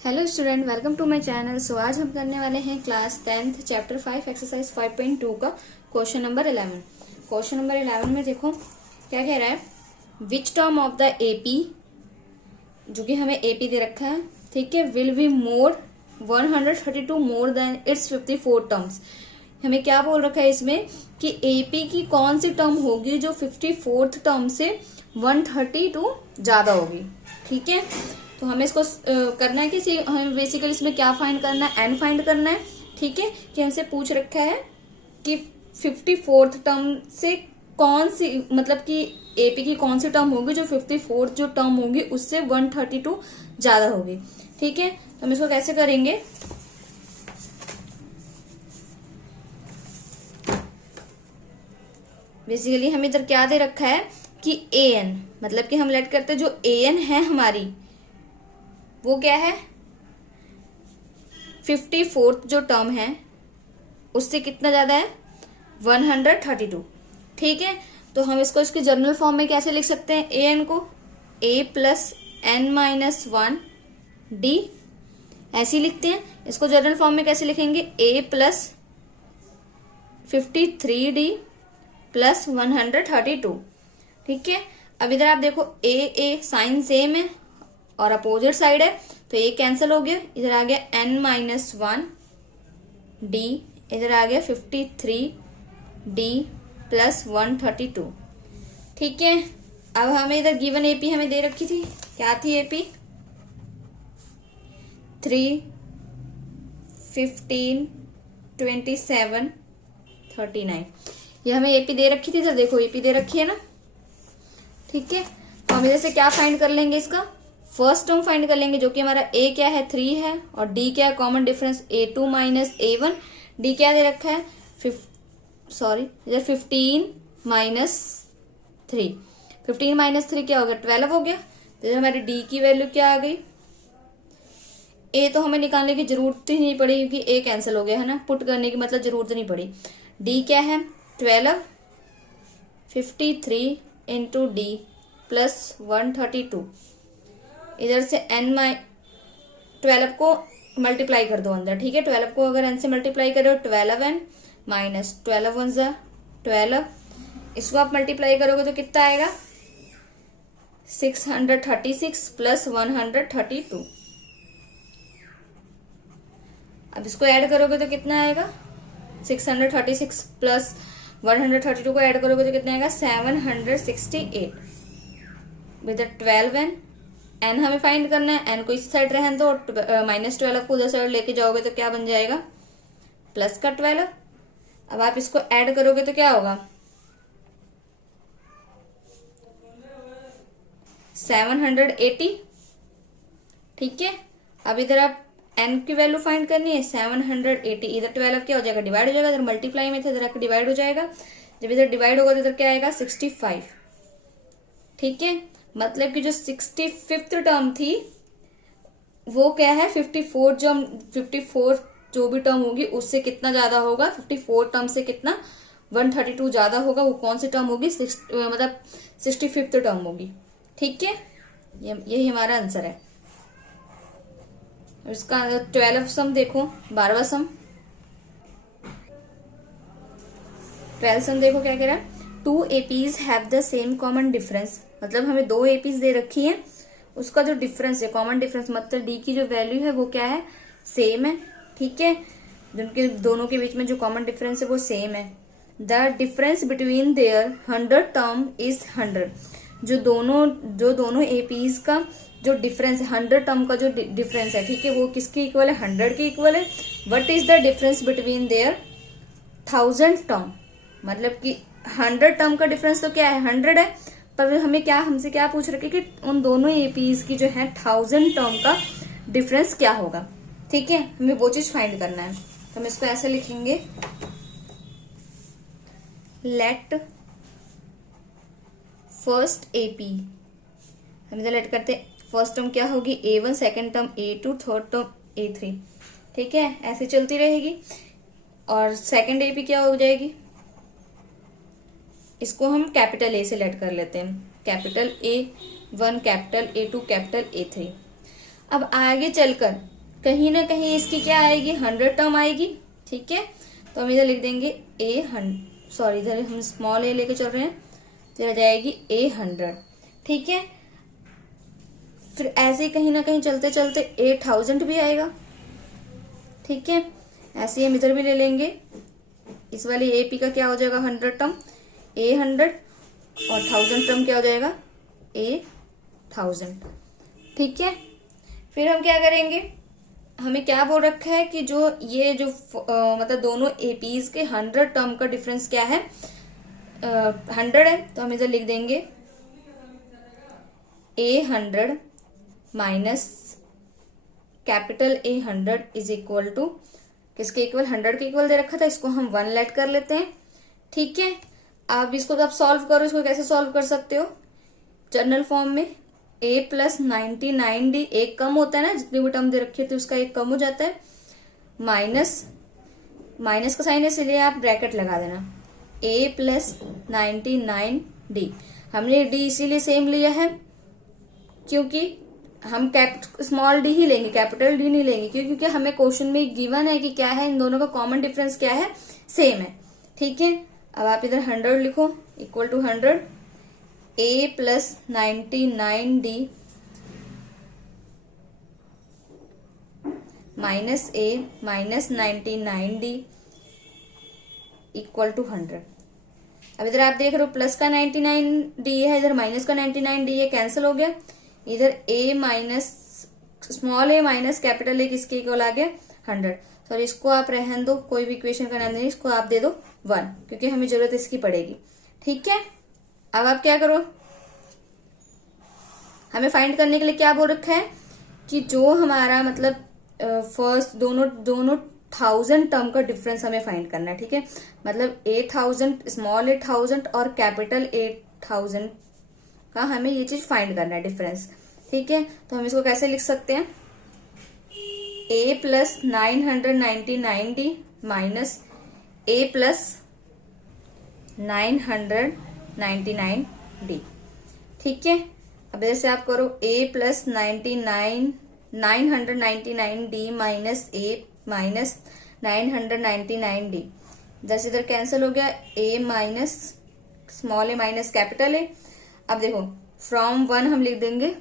Hello student, welcome to my channel. So आज हम करने वाले हैं क्लास 10th चैप्टर 5 एक्सरसाइज 5.2 का क्वेश्चन नंबर 11। क्वेश्चन नंबर 11 में देखो क्या कह रहा है। Which term of the AP, जो कि हमें एपी दे रखा है, ठीक है, will be more 132 more than it's 54 terms. हमें क्या बोल रखा है इसमें कि एपी की कौन सी टर्म होगी जो 54th टर्म से 132 ज्यादा होगी। ठीक है, तो हमें इसको करना है कि हमें बेसिकली इसमें क्या फाइंड करना है, एन फाइंड करना है। ठीक है, कि हमसे पूछ रखा है कि 54th टर्म से कौन सी, मतलब कि एपी की कौन सी टर्म होगी जो 54th जो टर्म होगी उससे 132 ज्यादा होगी। ठीक है, तो हम इसको कैसे करेंगे। बेसिकली हमें इधर क्या दे रखा है कि ए एन, मतलब कि हम लेट करते जो ए एन है हमारी वो क्या है, 54th जो टर्म है उससे कितना ज्यादा है, 132। ठीक है, तो हम इसको इसके जर्नल फॉर्म में कैसे लिख सकते हैं, ए एन को ए प्लस एन माइनस 1 डी ऐसे ही लिखते हैं। इसको जर्नल फॉर्म में कैसे लिखेंगे, ए प्लस 53D प्लस 132। ठीक है, अब इधर आप देखो ए साइन सेम है और अपोजिट साइड है, तो ये कैंसिल हो गया। इधर आ गया n माइनस 1 डी, इधर आ गया 53D प्लस 132। ठीक है, अब हमें इधर गिवन एपी हमें दे रखी थी, क्या थी एपी, 3, 15, 27, 39। ये हमें एपी दे रखी थी, तो देखो एपी दे रखी है ना। ठीक है, तो हम इधर से क्या फाइंड कर लेंगे, इसका फर्स्ट टर्म फाइंड कर लेंगे, जो कि हमारा ए क्या है 3 है और डी क्या है, common difference A2 minus A1। D क्या दे रखा है, इधर 15 माइनस 3, 15 माइनस 3 क्या हो गया, 12 हो गया। तो इधर हमारी डी की वैल्यू क्या आ गई, ए तो हमें निकालने की जरूरत ही नहीं पड़ी क्योंकि ए कैंसिल हो गया है ना, पुट करने की मतलब जरूरत नहीं पड़ी। डी क्या है 12, 53 इंटू डी प्लस 132। इधर से n 12 को मल्टीप्लाई कर दो अंदर। ठीक है, 12 को अगर n से मल्टीप्लाई करो 12n माइनस 12 1 जा 12, इसको आप मल्टीप्लाई करोगे तो कितना आएगा, 636 प्लस 132। अब इसको ऐड करोगे तो कितना आएगा, 636 प्लस 132 को ऐड करोगे तो कितना आएगा, 768 विद 12n। एन हमें फाइंड करना है, एन को इस साइड रहने दो और माइनस 12 को उधर साइड लेके जाओगे तो क्या बन जाएगा, प्लस का 12। अब आप इसको ऐड करोगे तो क्या होगा, 780। ठीक है, अब इधर आप एन की वैल्यू फाइंड करनी है 780, इधर 12 क्या हो जाएगा, डिवाइड हो जाएगा, इधर मल्टीप्लाई में थे इधर आकर डिवाइड हो जाएगा। जब इधर डिवाइड होगा तो इधर क्या आएगा 65। ठीक है, मतलब कि जो 65th टर्म थी वो क्या है 54 जो भी टर्म होगी उससे कितना ज्यादा होगा, 54 टर्म से कितना 132 ज्यादा होगा। वो कौन सी टर्म होगी, मतलब 65th टर्म होगी। ठीक है, यही हमारा आंसर है। इसका 12 सम देखो, 12वां सम, 12 सम देखो क्या कह रहा है, 2 APs have the same common difference. मतलब हमें 2 APs दे रखी है, उसका जो डिफरेंस है, कॉमन डिफरेंस मतलब डी की जो वैल्यू है वो क्या है, सेम है। ठीक है, जिनके दोनों के बीच में जो कॉमन डिफरेंस है वो सेम है। The difference between their 100 term is 100। जो दोनों APs का जो डिफरेंस है, 100 टर्म का जो डिफरेंस है, ठीक है, वो किसके इक्वल है, 100 के इक्वल है। What is the difference between their 1000 term, मतलब कि 100 टर्म का डिफरेंस तो क्या है 100 है, पर हमसे क्या पूछ रखे कि उन दोनों एपीज की जो है 1000 टर्म का डिफरेंस क्या होगा। ठीक है, हमें वो चीज फाइंड करना है, तो हम इसको ऐसे लिखेंगे, लेट फर्स्ट एपी, हम इधर लेट करते हैं, फर्स्ट टर्म क्या होगी A1, second term A2, third term A3। ठीक है, ऐसे चलती रहेगी। और सेकेंड एपी क्या हो जाएगी, इसको हम कैपिटल ए से लेट कर लेते हैं, capital A1, capital A2, capital A3। अब आगे चलकर कहीं ना कहीं इसकी क्या आएगी, 100 टर्म आएगी। ठीक है, तो हम इधर लिख देंगे इधर हम स्मॉल ए लेके चल रहे हैं, तो आ जाएगी A100। ठीक है, फिर ऐसे ही कहीं ना कहीं चलते चलते 8000 भी आएगा। ठीक है, ऐसे ही हम इधर भी ले लेंगे, इस वाली AP का क्या हो जाएगा 100 टर्म A100 और 1000 टर्म क्या हो जाएगा A1000। ठीक है, फिर हम क्या करेंगे, हमें क्या बोल रखा है कि जो ये जो मतलब दोनों APs के 100 टर्म का डिफरेंस क्या है 100 है, तो हम इधर लिख देंगे A100 minus capital A100 is equal to किसके इक्वल, 100 के इक्वल दे रखा था, इसको हम 1 लेट कर लेते हैं। ठीक है, अब इसको आप सॉल्व करो, इसको कैसे सॉल्व कर सकते हो, जनरल फॉर्म में A प्लस 99D, एक कम होता है ना, जितनी भी टर्म दे रखी है तो उसका एक कम हो जाता है, माइनस का साइन है इसलिए आप ब्रैकेट लगा देना, A प्लस 99D। हमने D इसीलिए सेम लिया है क्योंकि हम स्मॉल डी ही लेंगे, कैपिटल डी नहीं लेंगे, क्योंकि हमें क्वेश्चन में गिवन है कि क्या है, इन दोनों का कॉमन डिफरेंस क्या है, सेम है। ठीक है, अब आप इधर 100 लिखो equal to 100 A plus 99D minus A minus 99D equal to 100। अब इधर आप देख रहे हो प्लस का 99D है, इधर माइनस का 99D है, कैंसिल हो गया। इधर A minus small a minus capital A किसके इक्वल आ गया 100। सॉरी, इसको आप रहने दो, कोई भी इक्वेशन का नाम नहीं, इसको आप दे दो 1 क्योंकि हमें जरूरत इसकी पड़ेगी। ठीक है, अब आप क्या करो, हमें फाइंड करने के लिए क्या बोल रखा है कि जो हमारा मतलब फर्स्ट दोनों 1000 टर्म का डिफरेंस हमें फाइंड करना है। ठीक है, मतलब 8000 स्मॉल 8000 और कैपिटल 8000 का हमें ये चीज फाइंड करना है डिफरेंस। ठीक है, तो हम इसको कैसे लिख सकते हैं, A plus 999D minus A plus 999D। ठीक है, अब जैसे आप करो A plus 999D minus A minus 999D, इधर से इधर कैंसिल हो गया, A minus small a minus capital A। अब देखो फ्रॉम 1 हम लिख देंगे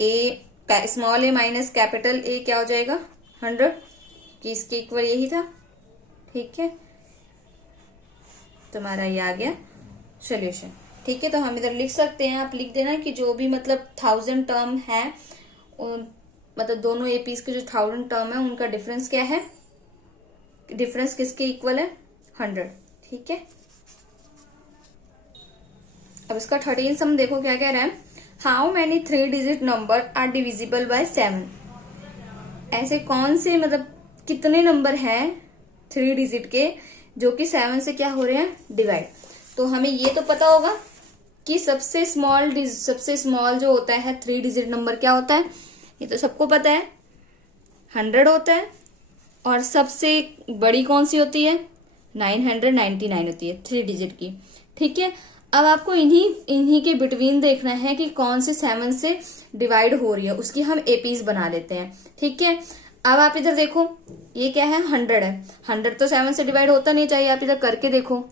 A small a minus capital A क्या हो जाएगा 100, कि इसके इक्वल यही था। ठीक है, तुम्हारा ये आ गया सोल्यूशन। ठीक है, तो हम इधर लिख सकते हैं, आप लिख देना कि जो भी मतलब 1000 टर्म है, मतलब दोनों एपीज के जो 1000 टर्म है उनका डिफरेंस क्या है, डिफरेंस किसके इक्वल है 100। ठीक है, अब इसका 13 सम देखो क्या कह रहा है, how many 3 digit number are divisible by 7। ऐसे कौन से मतलब कितने नंबर हैं 3 डिजिट के जो कि 7 से क्या हो रहे हैं डिवाइड। तो हमें ये तो पता होगा कि सबसे स्मॉल जो होता है 3 डिजिट नंबर क्या होता है, ये तो सबको पता है 100 होता है, और सबसे बड़ी कौन सी होती है 999 होती है 3 डिजिट की। ठीक है, अब आपको इन्हीं के बिटवीन देखना है कि कौन से 7 से डिवाइड हो रही है, उसकी हम एपीज बना लेते हैं। ठीक है, अब आप इधर देखो ये क्या है 100 है, 100 तो 7 से डिवाइड होता नहीं चाहिए, आप इधर करके देखो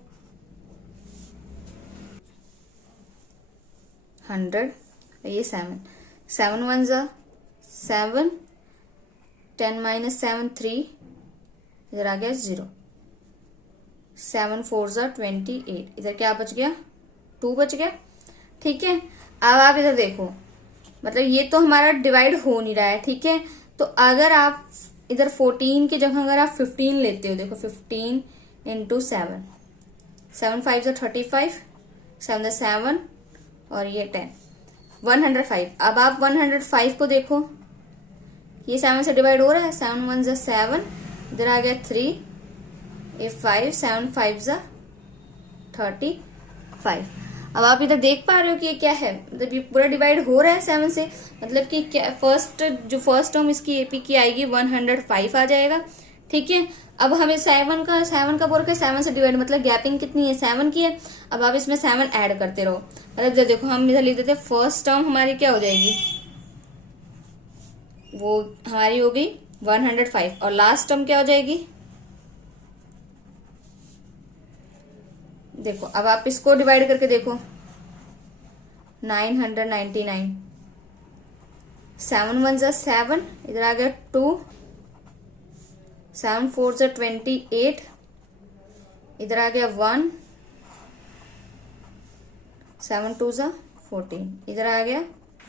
100 ये 7 1 जा 7, 10 माइनस 7 3, इधर आ गया 0, 7 4 जा 28, इधर क्या बच गया 2 बच गया। ठीक है, अब आप इधर देखो मतलब ये तो हमारा डिवाइड हो नहीं रहा है। ठीक है, तो अगर आप इधर 14 की जगह अगर आप 15 लेते हो, देखो 15 इंटू 7, 7 5 जा 35, 7 7 और ये 10, 105। अब आप 105 को देखो, ये 7 से डिवाइड हो रहा है, 7 1 जा 7, इधर आ गया 3, ये 5, 7 5 जा 35। अब आप इधर देख पा रहे हो कि ये क्या है, मतलब ये पूरा डिवाइड हो रहा है 7 से, मतलब कि क्या फर्स्ट टर्म इसकी एपी की आएगी 105 आ जाएगा। ठीक है। अब हमें सेवन का बोल के 7 से डिवाइड, मतलब गैपिंग कितनी है, 7 की है। अब आप इसमें 7 ऐड करते रहो, मतलब जब देखो हम इधर लिख देते, फर्स्ट टर्म हमारी क्या हो जाएगी, वो हमारी हो गई 105, और लास्ट टर्म क्या हो जाएगी, देखो अब आप इसको डिवाइड करके देखो, 999, 7 1 7, इधर आ गया 2, 7 4 28, इधर आ गया 1, 7 2 14, इधर आ गया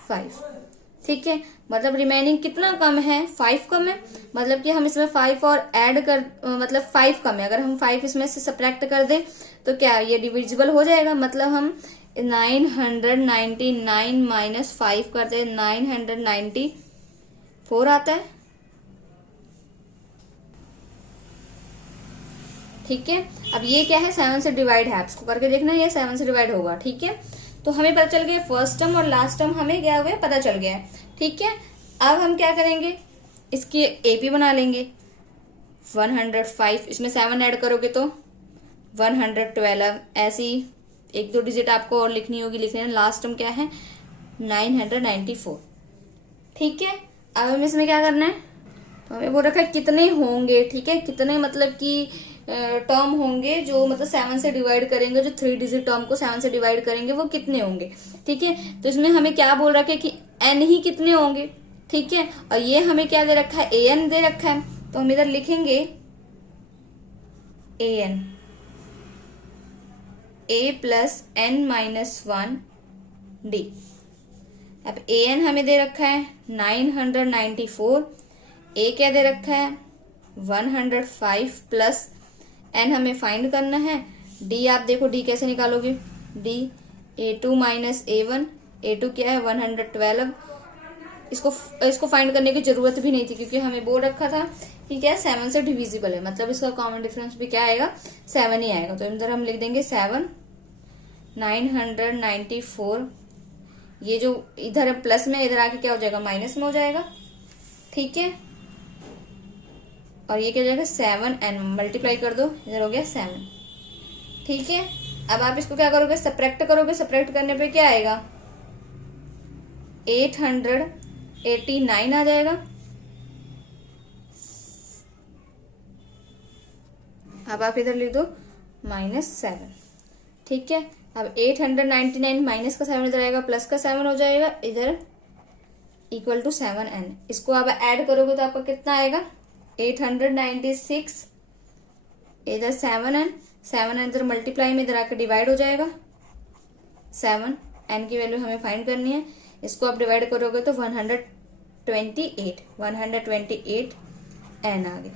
5। ठीक है, मतलब रिमेनिंग कितना कम है, 5 कम है, मतलब कि हम इसमें 5 और ऐड कर, मतलब 5 कम है। अगर हम 5 इसमें से सब्ट्रैक्ट कर दें तो क्या ये डिविजिबल हो जाएगा, मतलब हम 999 माइनस 5 करते हैं, 994 आता है। ठीक है, अब ये क्या है, 7 से डिवाइड है, आपको करके देखना ये 7 से डिवाइड होगा। ठीक है, तो हमें पता चल गया फर्स्ट टर्म और लास्ट टर्म हमें क्या हो गया, पता चल गया है। ठीक है, अब हम क्या करेंगे, इसकी एपी बना लेंगे। 105, इसमें 7 ऐड करोगे तो 112, ऐसी 1-2 डिजिट आपको और लिखनी होगी, लिख लेना। लास्ट टर्म क्या है, 994। ठीक है, अब हमें इसमें क्या करना है, तो हमें वो रखा है कितने होंगे। ठीक है, कितने मतलब कि टर्म होंगे जो मतलब 7 से डिवाइड करेंगे, जो 3 डिजिट टर्म को 7 से डिवाइड करेंगे वो कितने होंगे। ठीक है, तो इसमें हमें क्या बोल रखा है कि n ही कितने होंगे। ठीक है, और ये हमें क्या दे रखा है, an दे रखा है, तो हम इधर लिखेंगे an, a plus n minus 1 d। अब an हमें दे रखा है 994, a क्या दे रखा है 105 प्लस n हमें फाइंड करना है। d आप देखो d कैसे निकालोगे, d a2 minus a1, a2 क्या है 112। इसको फाइंड करने की जरूरत भी नहीं थी क्योंकि हमें बोल रखा था कि क्या 7 से डिविजिबल है, मतलब इसका कॉमन डिफरेंस भी क्या आएगा, 7 ही आएगा। तो इधर हम लिख देंगे 7, 994, ये जो इधर प्लस में, इधर आके क्या हो जाएगा, माइनस में हो जाएगा। ठीक है, और ये क्या हो जाएगा 7n, मल्टीप्लाई कर दो, इधर हो गया 7। ठीक है, अब आप इसको क्या करोगे, सब्ट्रैक्ट करोगे, सब्ट्रैक्ट करने पे क्या आएगा, 889 आ जाएगा। अब आप इधर लिख दो -7। ठीक है, अब 899 माइनस का 7 इधर आएगा, प्लस का 7 हो जाएगा, इधर इक्वल टू 7n। इसको आप ऐड करोगे तो आपका कितना आएगा, 896, इधर 7n, 7n इधर मल्टीप्लाई में, इधर आकर डिवाइड हो जाएगा। 7n की वैल्यू हमें फाइंड करनी है, इसको आप डिवाइड करोगे तो 128 n आ गया।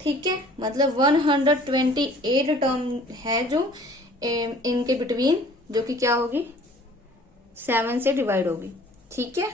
ठीक है, मतलब 128 टर्म है जो इनके बिटवीन, जो कि क्या होगी, 7 से डिवाइड होगी। ठीक है।